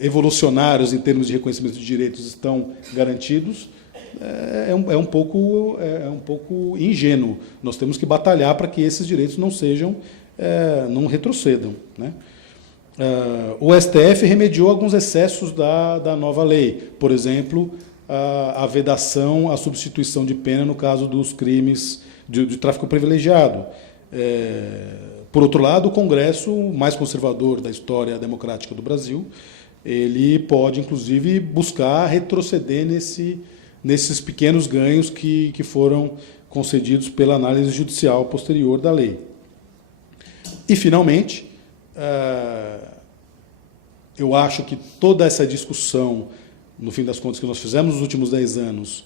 evolucionários em termos de reconhecimento de direitos estão garantidos, é um pouco ingênuo. Nós temos que batalhar para que esses direitos não retrocedam, né? O STF remediou alguns excessos da nova lei, por exemplo, a vedação, a substituição de pena no caso dos crimes de tráfico privilegiado. Por outro lado, o Congresso, mais conservador da história democrática do Brasil, ele pode, inclusive, buscar retroceder nesses pequenos ganhos que foram concedidos pela análise judicial posterior da lei. E, finalmente, eu acho que toda essa discussão, no fim das contas, que nós fizemos nos últimos 10 anos,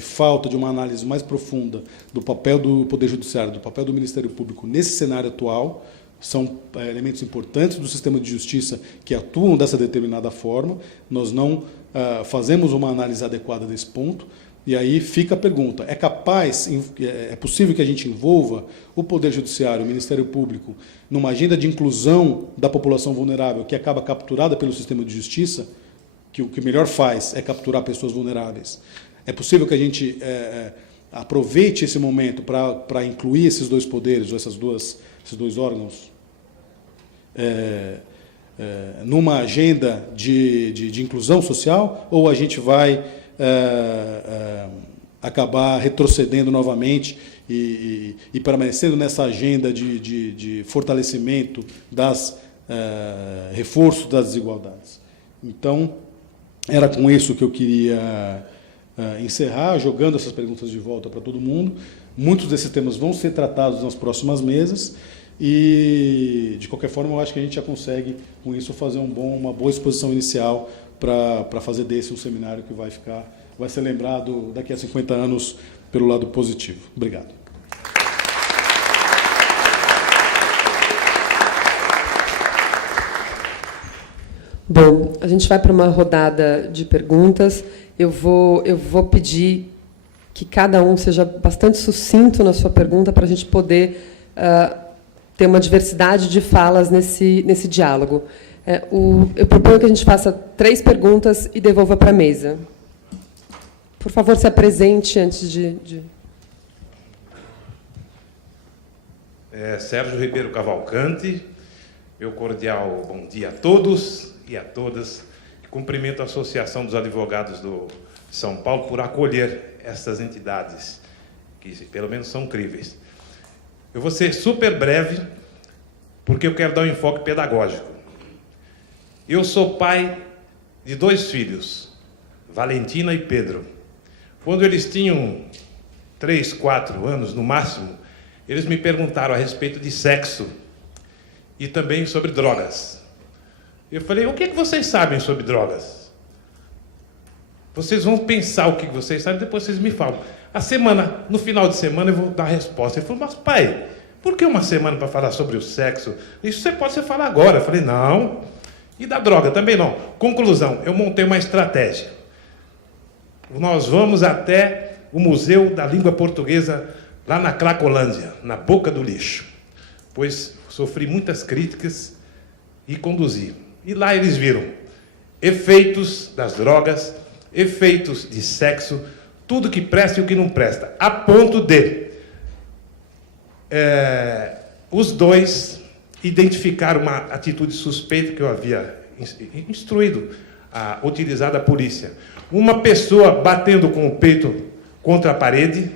falta de uma análise mais profunda do papel do Poder Judiciário, do papel do Ministério Público nesse cenário atual. São elementos importantes do sistema de justiça que atuam dessa determinada forma. Nós não fazemos uma análise adequada desse ponto. E aí fica a pergunta, é possível que a gente envolva o Poder Judiciário, o Ministério Público, numa agenda de inclusão da população vulnerável que acaba capturada pelo sistema de justiça, que o que melhor faz é capturar pessoas vulneráveis? É possível que a gente aproveite esse momento para incluir esses dois poderes, ou esses dois órgãos, numa agenda de inclusão social, ou a gente vai acabar retrocedendo novamente e permanecendo nessa agenda de fortalecimento reforço das desigualdades? Então, era com isso que eu queria encerrar, jogando essas perguntas de volta para todo mundo. Muitos desses temas vão ser tratados nas próximas mesas e, de qualquer forma, eu acho que a gente já consegue, com isso, fazer uma boa exposição inicial para fazer desse um seminário que vai ser lembrado daqui a 50 anos pelo lado positivo. Obrigado. Bom, a gente vai para uma rodada de perguntas. Eu vou pedir que cada um seja bastante sucinto na sua pergunta para a gente poder ter uma diversidade de falas nesse diálogo. Eu proponho que a gente faça 3 perguntas e devolva para a mesa. Por favor, se apresente antes de... Sérgio Ribeiro Cavalcante, meu cordial bom dia a todos e a todas. Cumprimento a Associação dos Advogados de São Paulo por acolher essas entidades, que pelo menos são críveis. Eu vou ser super breve, porque eu quero dar um enfoque pedagógico. Eu sou pai de 2 filhos, Valentina e Pedro. Quando eles tinham 3, 4 anos, no máximo, eles me perguntaram a respeito de sexo e também sobre drogas. Eu falei, o que vocês sabem sobre drogas? Vocês vão pensar o que vocês sabem, depois vocês me falam. No final de semana, eu vou dar a resposta. Ele falou, mas pai, por que uma semana para falar sobre o sexo? Isso você pode falar agora. Eu falei, não. E da droga também não. Conclusão, eu montei uma estratégia. Nós vamos até o Museu da Língua Portuguesa, lá na Cracolândia, na boca do lixo. Pois sofri muitas críticas e conduzi. E lá eles viram efeitos das drogas, efeitos de sexo, tudo que presta e o que não presta, a ponto de os dois identificaram uma atitude suspeita que eu havia instruído a utilizar da polícia. Uma pessoa batendo com o peito contra a parede,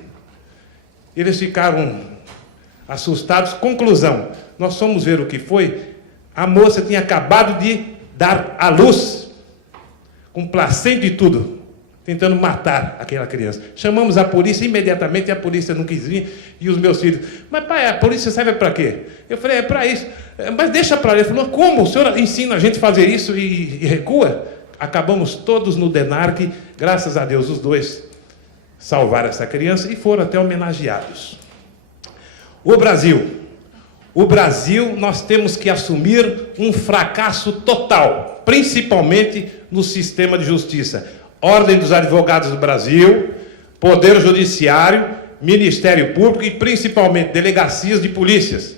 eles ficaram assustados. Conclusão, nós fomos ver o que foi. A moça tinha acabado de dar à luz, com placenta e tudo, tentando matar aquela criança. Chamamos a polícia imediatamente, e a polícia não quis vir, e os meus filhos, mas pai, a polícia serve para quê? Eu falei, é para isso. Mas deixa para lá. Ele falou, como? O senhor ensina a gente a fazer isso e recua? Acabamos todos no DENARC, graças a Deus, os 2 salvaram essa criança e foram até homenageados. O Brasil, nós temos que assumir um fracasso total, principalmente no sistema de justiça. Ordem dos Advogados do Brasil, Poder Judiciário, Ministério Público e, principalmente, delegacias de polícias.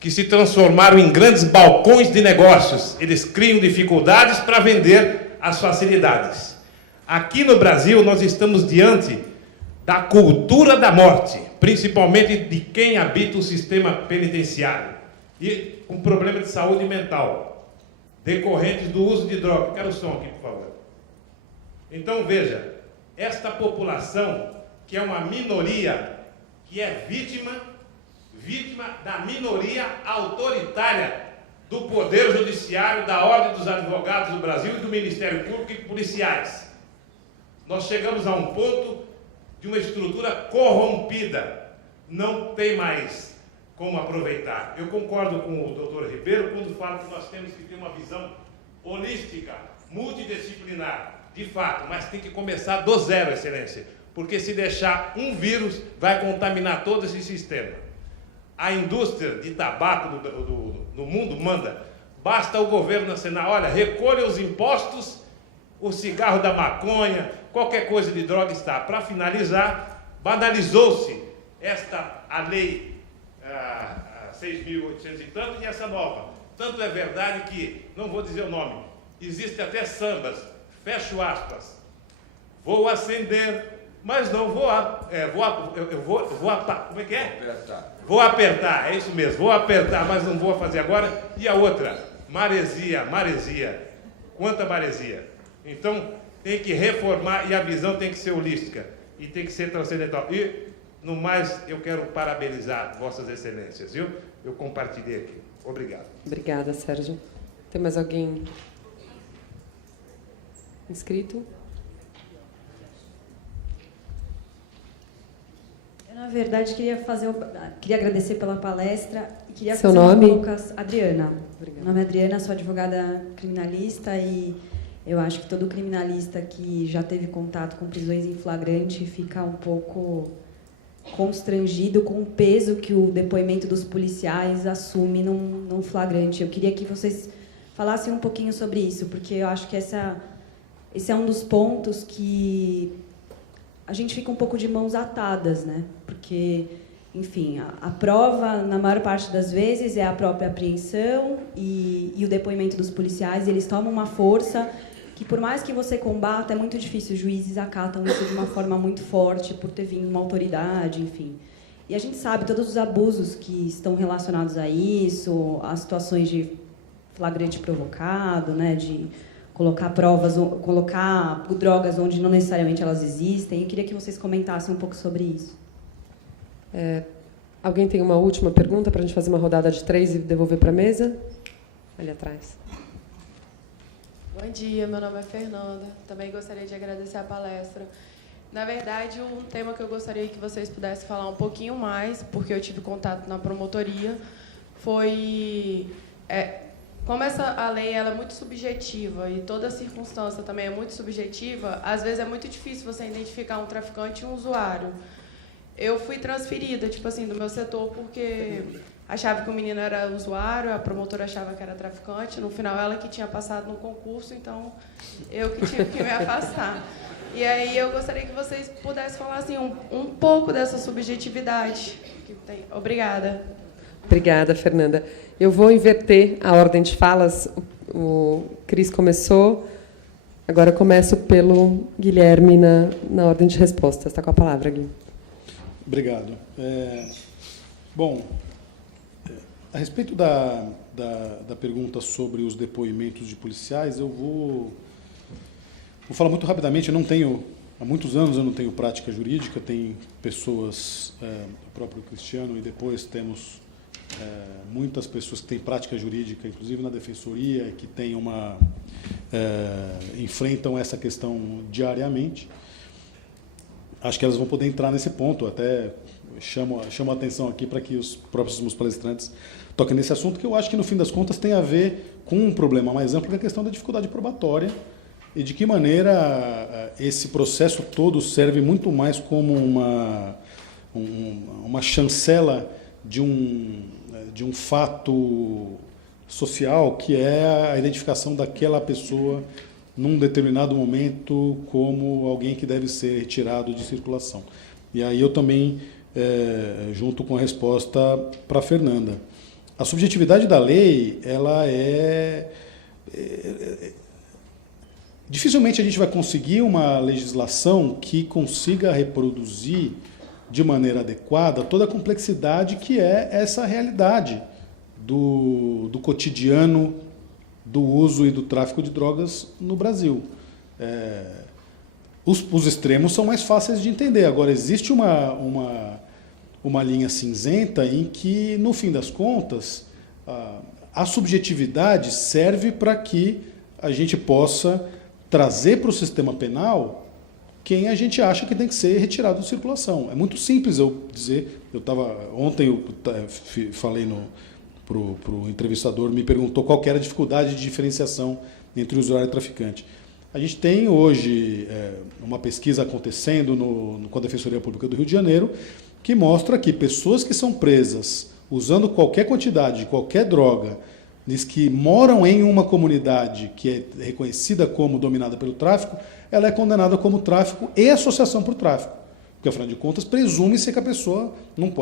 que se transformaram em grandes balcões de negócios. Eles criam dificuldades para vender as facilidades. Aqui no Brasil, nós estamos diante da cultura da morte, principalmente de quem habita o sistema penitenciário, e com problema de saúde mental, decorrentes do uso de droga. Quero o som aqui, por favor. Então, veja, esta população, que é uma minoria, que é vítima da minoria autoritária do Poder Judiciário, da Ordem dos Advogados do Brasil e do Ministério Público e policiais. Nós chegamos a um ponto de uma estrutura corrompida. Não tem mais como aproveitar. Eu concordo com o doutor Ribeiro quando fala que nós temos que ter uma visão holística, multidisciplinar, de fato, mas tem que começar do zero, Excelência, porque se deixar um vírus, vai contaminar todo esse sistema. A indústria de tabaco do mundo manda. Basta o governo nacional, olha, recolha os impostos, o cigarro da maconha, qualquer coisa de droga está. Para finalizar, banalizou-se a lei 6.800 e tanto e essa nova. Tanto é verdade que, não vou dizer o nome, existe até sambas, fecho aspas, vou acender, mas não vou, como é que é? Apertar. Vou apertar, é isso mesmo, vou apertar, mas não vou fazer agora. E a outra, maresia, quanta maresia. Então, tem que reformar e a visão tem que ser holística e tem que ser transcendental. E, no mais, eu quero parabenizar Vossas Excelências, viu? Eu compartilhei aqui. Obrigado. Obrigada, Sérgio. Tem mais alguém inscrito? Na verdade, queria agradecer pela palestra e queria Seu fazer nome? uma colocação. Adriana. Obrigada. Meu nome é Adriana, sou advogada criminalista e eu acho que todo criminalista que já teve contato com prisões em flagrante fica um pouco constrangido com o peso que o depoimento dos policiais assume num flagrante. Eu queria que vocês falassem um pouquinho sobre isso, porque eu acho que esse é um dos pontos que a gente fica um pouco de mãos atadas, né? Porque, enfim, a prova, na maior parte das vezes, é a própria apreensão e o depoimento dos policiais. Eles tomam uma força que, por mais que você combata, é muito difícil. Os juízes acatam isso de uma forma muito forte, por ter vindo uma autoridade, enfim. E a gente sabe todos os abusos que estão relacionados a isso, as situações de flagrante provocado, né? De colocar drogas onde não necessariamente elas existem. Eu queria que vocês comentassem um pouco sobre isso. Alguém tem uma última pergunta para a gente fazer uma rodada de 3 e devolver para a mesa? Ali atrás. Bom dia, meu nome é Fernanda. Também gostaria de agradecer a palestra. Na verdade, um tema que eu gostaria que vocês pudessem falar um pouquinho mais, porque eu tive contato na promotoria, foi... como a lei ela é muito subjetiva e toda a circunstância também é muito subjetiva, às vezes é muito difícil você identificar um traficante e um usuário. Eu fui transferida, tipo assim, do meu setor porque achava que o menino era usuário, a promotora achava que era traficante. No final, ela que tinha passado no concurso, então eu que tive que me afastar. E aí eu gostaria que vocês pudessem falar assim, um pouco dessa subjetividade que tem. Obrigada. Obrigada, Fernanda. Eu vou inverter a ordem de falas. O Cris começou, agora eu começo pelo Guilherme na ordem de respostas. Está com a palavra, Gui. Obrigado. Bom, a respeito da pergunta sobre os depoimentos de policiais, eu vou falar muito rapidamente. Há muitos anos eu não tenho prática jurídica, tem pessoas, o próprio Cristiano, e depois temos muitas pessoas que têm prática jurídica, inclusive na defensoria, que têm enfrentam essa questão diariamente. Acho que elas vão poder entrar nesse ponto. Até chamo a atenção aqui para que os próximos palestrantes toquem nesse assunto, que eu acho que, no fim das contas, tem a ver com um problema mais amplo, que é a questão da dificuldade probatória e de que maneira esse processo todo serve muito mais como uma chancela de um fato social, que é a identificação daquela pessoa num determinado momento como alguém que deve ser retirado de circulação. E aí eu também, junto com a resposta para a Fernanda, a subjetividade da lei, ela dificilmente a gente vai conseguir uma legislação que consiga reproduzir de maneira adequada toda a complexidade que é essa realidade do cotidiano do uso e do tráfico de drogas no Brasil. Os extremos são mais fáceis de entender. Agora, existe uma linha cinzenta em que, no fim das contas, a subjetividade serve para que a gente possa trazer para o sistema penal quem a gente acha que tem que ser retirado de circulação. É muito simples eu dizer. Ontem eu falei para o entrevistador, me perguntou qual que era a dificuldade de diferenciação entre o usuário e o traficante. A gente tem hoje uma pesquisa acontecendo com a Defensoria Pública do Rio de Janeiro que mostra que pessoas que são presas usando qualquer quantidade de qualquer droga, que moram em uma comunidade que é reconhecida como dominada pelo tráfico, ela é condenada como tráfico e associação por tráfico. Porque, afinal de contas, presume-se que a pessoa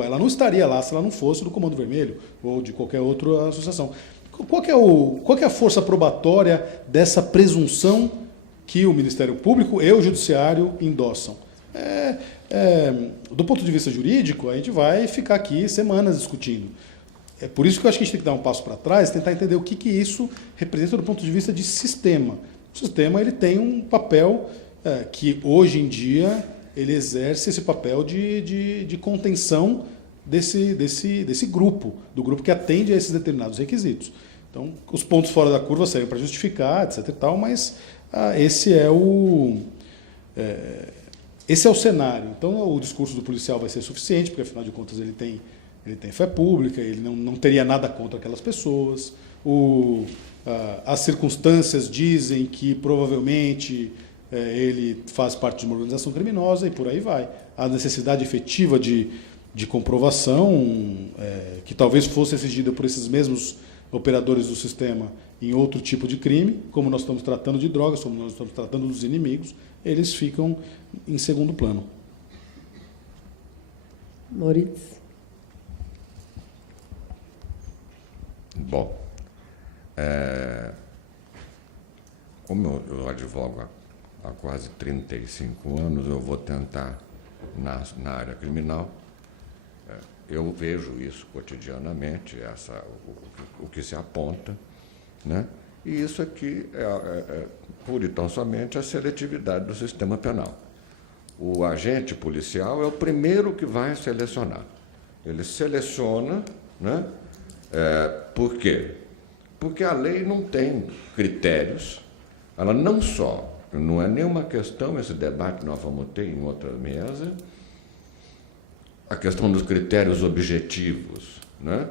ela não estaria lá se ela não fosse do Comando Vermelho ou de qualquer outra associação. Qual que é a força probatória dessa presunção que o Ministério Público e o Judiciário endossam? Do ponto de vista jurídico, a gente vai ficar aqui semanas discutindo. É por isso que eu acho que a gente tem que dar um passo para trás, tentar entender o que isso representa do ponto de vista de sistema. O sistema ele tem um papel que, hoje em dia, ele exerce esse papel de contenção desse grupo, do grupo que atende a esses determinados requisitos. Então, os pontos fora da curva servem para justificar, etc. e tal, mas esse é o cenário. Então, o discurso do policial vai ser suficiente, porque, afinal de contas, ele tem fé pública, ele não teria nada contra aquelas pessoas. As circunstâncias dizem que, provavelmente, ele faz parte de uma organização criminosa e por aí vai. A necessidade efetiva de comprovação, que talvez fosse exigida por esses mesmos operadores do sistema em outro tipo de crime, como nós estamos tratando de drogas, como nós estamos tratando dos inimigos, eles ficam em segundo plano. Maurício? Bom, como eu advogo há quase 35 anos, eu vou tentar, na área criminal, eu vejo isso cotidianamente, o que se aponta, né? E isso aqui é pura e tão somente a seletividade do sistema penal. O agente policial é o primeiro que vai selecionar. Ele seleciona, né? Por quê? Porque a lei não tem critérios, ela não é nenhuma questão, esse debate nós vamos ter em outra mesa, a questão dos critérios objetivos, né?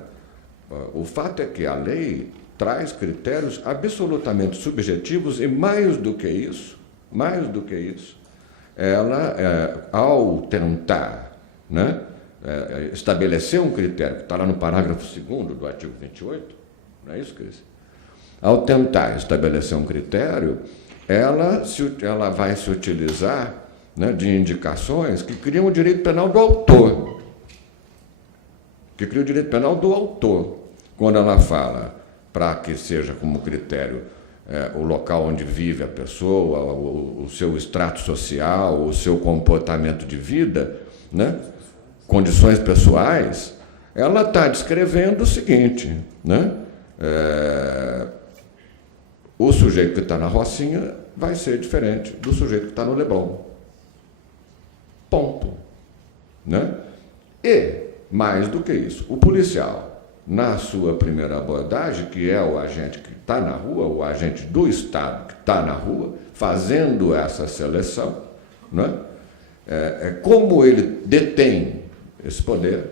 O fato é que a lei traz critérios absolutamente subjetivos e, mais do que isso, ela, ao tentar, né, estabelecer um critério, que está lá no parágrafo 2º do artigo 28, não é isso, Cris? Ao tentar estabelecer um critério, ela vai se utilizar, né, de indicações que criam o direito penal do autor. Quando ela fala para que seja como critério o local onde vive a pessoa, o seu extrato social, o seu comportamento de vida, né, condições pessoais, ela está descrevendo o seguinte, né, o sujeito que está na Rocinha vai ser diferente do sujeito que está no Leblon. Ponto. Né? E, mais do que isso, o policial, na sua primeira abordagem, que é o agente que está na rua, o agente do Estado que está na rua, fazendo essa seleção, né? Como ele detém esse poder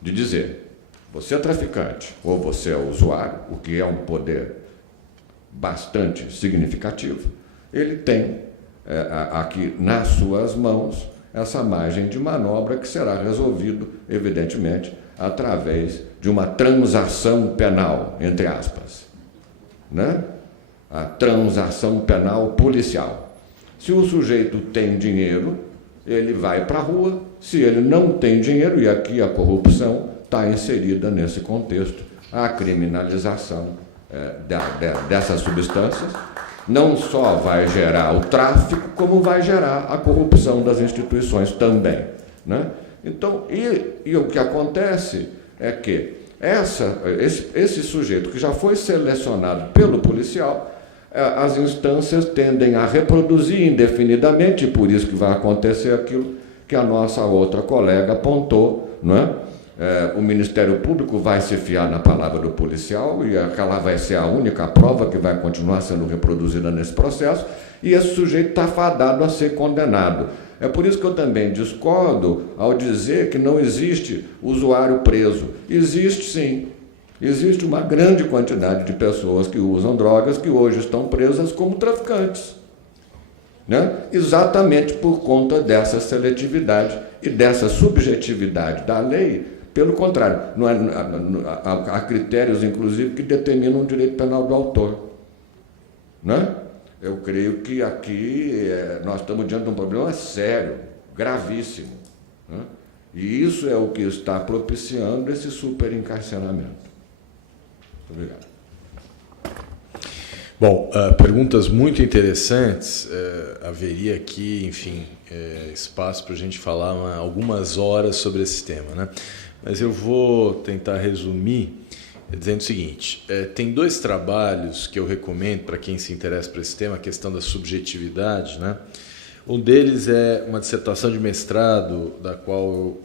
de dizer, você é traficante ou você é usuário, o que é um poder bastante significativo, ele tem aqui nas suas mãos essa margem de manobra que será resolvido, evidentemente, através de uma transação penal, entre aspas, né? A transação penal policial. Se o sujeito tem dinheiro, ele vai para a rua. Se ele não tem dinheiro, e aqui a corrupção está inserida nesse contexto, a criminalização dessas substâncias não só vai gerar o tráfico, como vai gerar a corrupção das instituições também, né? Então, e o que acontece é que esse sujeito que já foi selecionado pelo policial, as instâncias tendem a reproduzir indefinidamente, e por isso que vai acontecer aquilo que a nossa outra colega apontou, não é? O Ministério Público vai se fiar na palavra do policial e aquela vai ser a única prova que vai continuar sendo reproduzida nesse processo, e esse sujeito está fadado a ser condenado. É por isso que eu também discordo ao dizer que não existe usuário preso. Existe sim. Existe uma grande quantidade de pessoas que usam drogas que hoje estão presas como traficantes, né? Exatamente por conta dessa seletividade e dessa subjetividade da lei. Pelo contrário, há critérios, inclusive, que determinam o direito penal do autor, né? Eu creio que aqui nós estamos diante de um problema sério, gravíssimo, né? E isso é o que está propiciando esse superencarceramento. Muito obrigado. Bom, perguntas muito interessantes. Haveria aqui, enfim, espaço para a gente falar algumas horas sobre esse tema, né? Mas eu vou tentar resumir dizendo o seguinte: tem dois trabalhos que eu recomendo para quem se interessa por esse tema, a questão da subjetividade, né? Um deles é uma dissertação de mestrado, da qual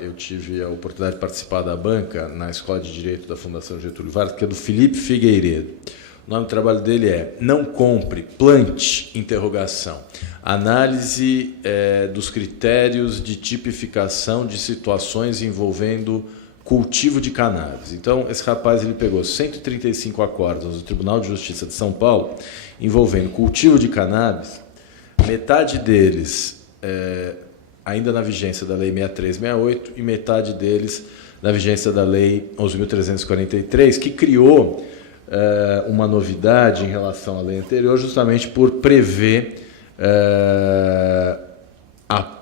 eu tive a oportunidade de participar da banca na Escola de Direito da Fundação Getúlio Vargas, que é do Felipe Figueiredo. O nome do trabalho dele é Não Compre, Plante, interrogação. Análise dos critérios de tipificação de situações envolvendo cultivo de cannabis. Então, esse rapaz ele pegou 135 acordos do Tribunal de Justiça de São Paulo envolvendo cultivo de cannabis, metade deles ainda na vigência da Lei 6368 e metade deles na vigência da Lei 11.343, que criou uma novidade em relação à lei anterior, justamente por prever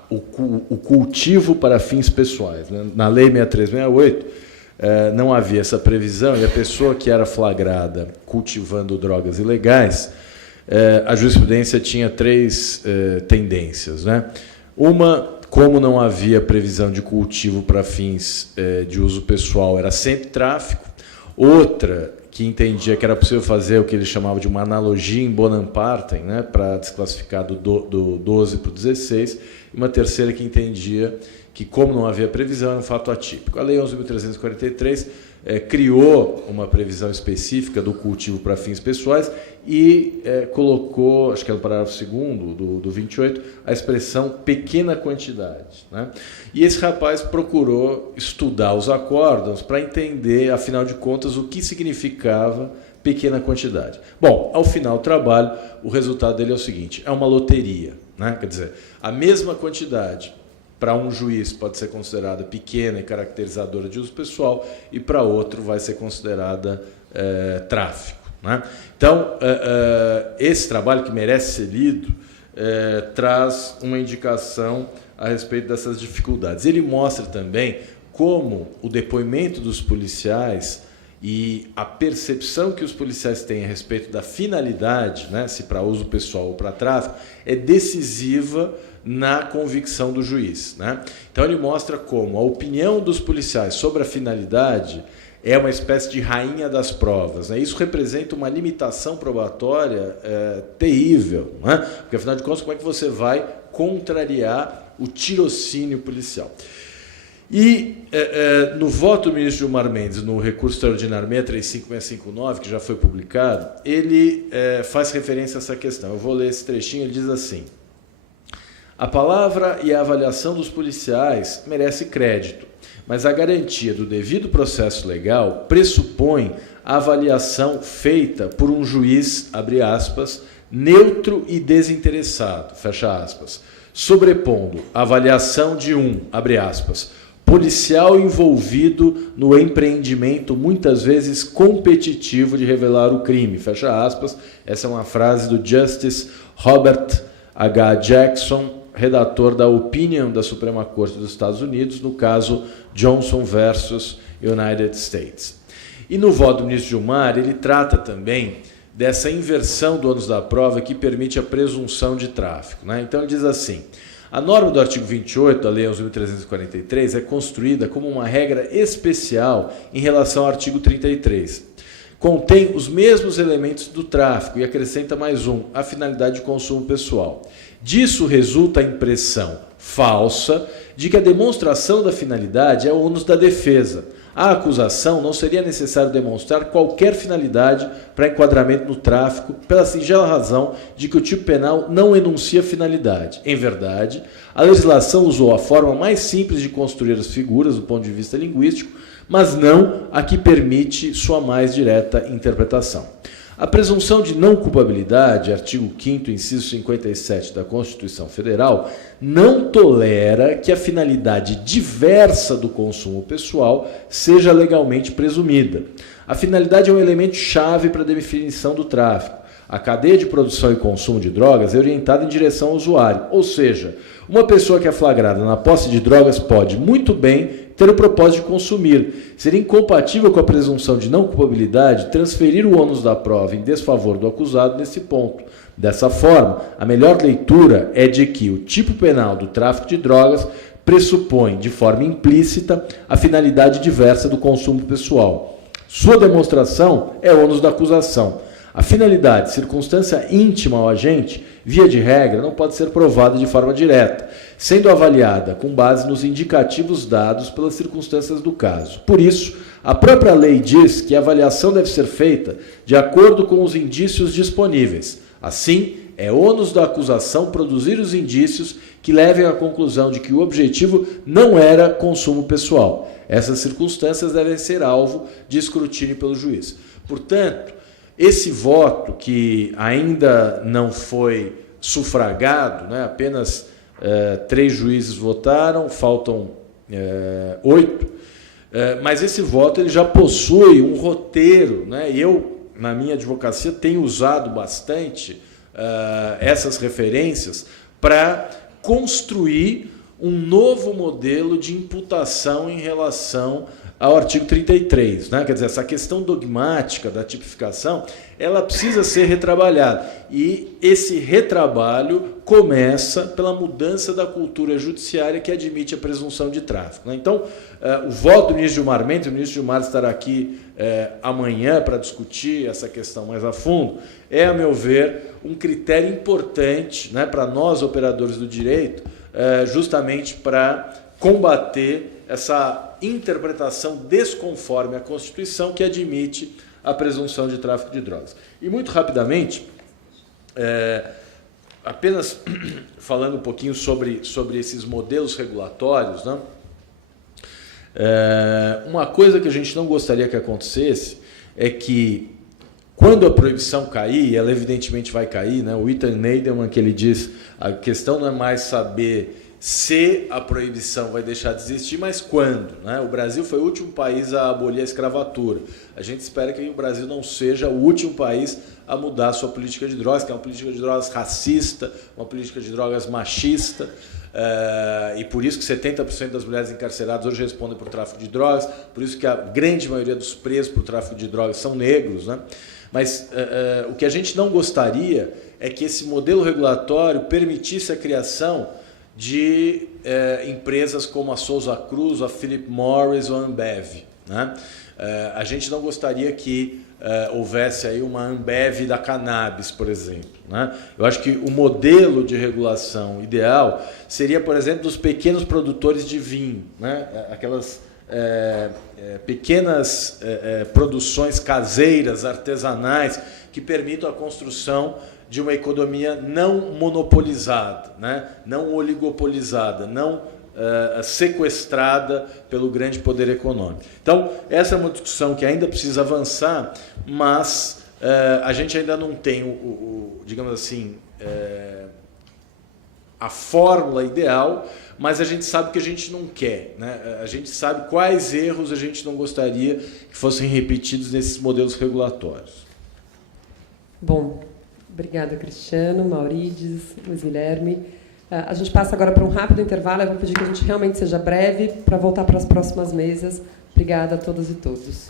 o cultivo para fins pessoais, né? Na Lei 6368 não havia essa previsão, e a pessoa que era flagrada cultivando drogas ilegais, a jurisprudência tinha três tendências, né? Uma, como não havia previsão de cultivo para fins de uso pessoal, era sempre tráfico. Outra, que entendia que era possível fazer o que ele chamava de uma analogia em bonum partem, né, para desclassificar do 12 para o 16, e uma terceira que entendia que, como não havia previsão, era um fato atípico. A Lei 11.343 criou uma previsão específica do cultivo para fins pessoais e colocou, acho que é no parágrafo 2º do 28, a expressão pequena quantidade, né? E esse rapaz procurou estudar os acórdãos para entender, afinal de contas, o que significava pequena quantidade. Bom, ao final do trabalho, o resultado dele é o seguinte: é uma loteria, né? Quer dizer, a mesma quantidade para um juiz pode ser considerada pequena e caracterizadora de uso pessoal, e para outro vai ser considerada tráfico, né? Então, esse trabalho, que merece ser lido, traz uma indicação a respeito dessas dificuldades. Ele mostra também como o depoimento dos policiais e a percepção que os policiais têm a respeito da finalidade, né, se para uso pessoal ou para tráfico, é decisiva na convicção do juiz, né? Então ele mostra como a opinião dos policiais sobre a finalidade é uma espécie de rainha das provas, né? Isso representa uma limitação probatória terrível, né? Porque, afinal de contas, como é que você vai contrariar o tirocínio policial? E no voto do ministro Gilmar Mendes, no recurso extraordinário 635659, que já foi publicado, ele faz referência a essa questão. Eu vou ler esse trechinho. Ele diz assim: a palavra e a avaliação dos policiais merece crédito, mas a garantia do devido processo legal pressupõe a avaliação feita por um juiz, abre aspas, neutro e desinteressado, fecha aspas, sobrepondo a avaliação de um, abre aspas, policial envolvido no empreendimento muitas vezes competitivo de revelar o crime, fecha aspas. Essa é uma frase do Justice Robert H. Jackson, redator da Opinion da Suprema Corte dos Estados Unidos, no caso Johnson versus United States. E no voto do ministro Gilmar, ele trata também dessa inversão do ônus da prova que permite a presunção de tráfico, né? Então, ele diz assim: a norma do artigo 28 da Lei 11.343 é construída como uma regra especial em relação ao artigo 33. Contém os mesmos elementos do tráfico e acrescenta mais um, a finalidade de consumo pessoal. Disso resulta a impressão falsa de que a demonstração da finalidade é o ônus da defesa. A acusação não seria necessário demonstrar qualquer finalidade para enquadramento no tráfico, pela singela razão de que o tipo penal não enuncia finalidade. Em verdade, a legislação usou a forma mais simples de construir as figuras do ponto de vista linguístico, mas não a que permite sua mais direta interpretação. A presunção de não culpabilidade, artigo 5º, inciso 57 da Constituição Federal, não tolera que a finalidade diversa do consumo pessoal seja legalmente presumida. A finalidade é um elemento-chave para a definição do tráfico. A cadeia de produção e consumo de drogas é orientada em direção ao usuário, ou seja, uma pessoa que é flagrada na posse de drogas pode, muito bem, ter o propósito de consumir. Seria incompatível com a presunção de não culpabilidade transferir o ônus da prova em desfavor do acusado nesse ponto. Dessa forma, a melhor leitura é de que o tipo penal do tráfico de drogas pressupõe, de forma implícita, a finalidade diversa do consumo pessoal. Sua demonstração é ônus da acusação. A finalidade, circunstância íntima ao agente, via de regra, não pode ser provada de forma direta, sendo avaliada com base nos indicativos dados pelas circunstâncias do caso. Por isso, a própria lei diz que a avaliação deve ser feita de acordo com os indícios disponíveis. Assim, é ônus da acusação produzir os indícios que levem à conclusão de que o objetivo não era consumo pessoal. Essas circunstâncias devem ser alvo de escrutínio pelo juiz. Portanto, esse voto, que ainda não foi sufragado, né, apenas 3 juízes votaram, faltam 8, mas esse voto ele já possui um roteiro, né, e eu, na minha advocacia, tenho usado bastante essas referências para construir um novo modelo de imputação em relação ao artigo 33, né? Quer dizer, essa questão dogmática da tipificação, ela precisa ser retrabalhada. E esse retrabalho começa pela mudança da cultura judiciária que admite a presunção de tráfico, né? Então, o voto do ministro Gilmar Mendes, o ministro Gilmar estará aqui amanhã para discutir essa questão mais a fundo, é, a meu ver, um critério importante, né, para nós, operadores do direito, justamente para combater essa interpretação desconforme à Constituição que admite a presunção de tráfico de drogas. E, muito rapidamente, apenas falando um pouquinho sobre esses modelos regulatórios, né? Uma coisa que a gente não gostaria que acontecesse é que, quando a proibição cair, ela evidentemente vai cair, né? O Ethan Nadelman, que ele diz, a questão não é mais saber se a proibição vai deixar de existir, mas quando, né? O Brasil foi o último país a abolir a escravatura. A gente espera que o Brasil não seja o último país a mudar a sua política de drogas, que é uma política de drogas racista, uma política de drogas machista, e por isso que 70% das mulheres encarceradas hoje respondem por tráfico de drogas, por isso que a grande maioria dos presos por tráfico de drogas são negros, né? Mas o que a gente não gostaria é que esse modelo regulatório permitisse a criação de empresas como a Souza Cruz, a Philip Morris ou a Ambev, né? A gente não gostaria que houvesse aí uma Ambev da cannabis, por exemplo, né? Eu acho que o modelo de regulação ideal seria, por exemplo, dos pequenos produtores de vinho, né? Aquelas pequenas produções caseiras, artesanais, que permitam a construção de uma economia não monopolizada, né? Não oligopolizada, não sequestrada pelo grande poder econômico. Então, essa é uma discussão que ainda precisa avançar, mas a gente ainda não tem, digamos assim, a fórmula ideal, mas a gente sabe o que a gente não quer, né? A gente sabe quais erros a gente não gostaria que fossem repetidos nesses modelos regulatórios. Bom, obrigada, Cristiano, Maurides, Luiz Guilherme. A gente passa agora para um rápido intervalo. Eu vou pedir que a gente realmente seja breve para voltar para as próximas mesas. Obrigada a todas e todos.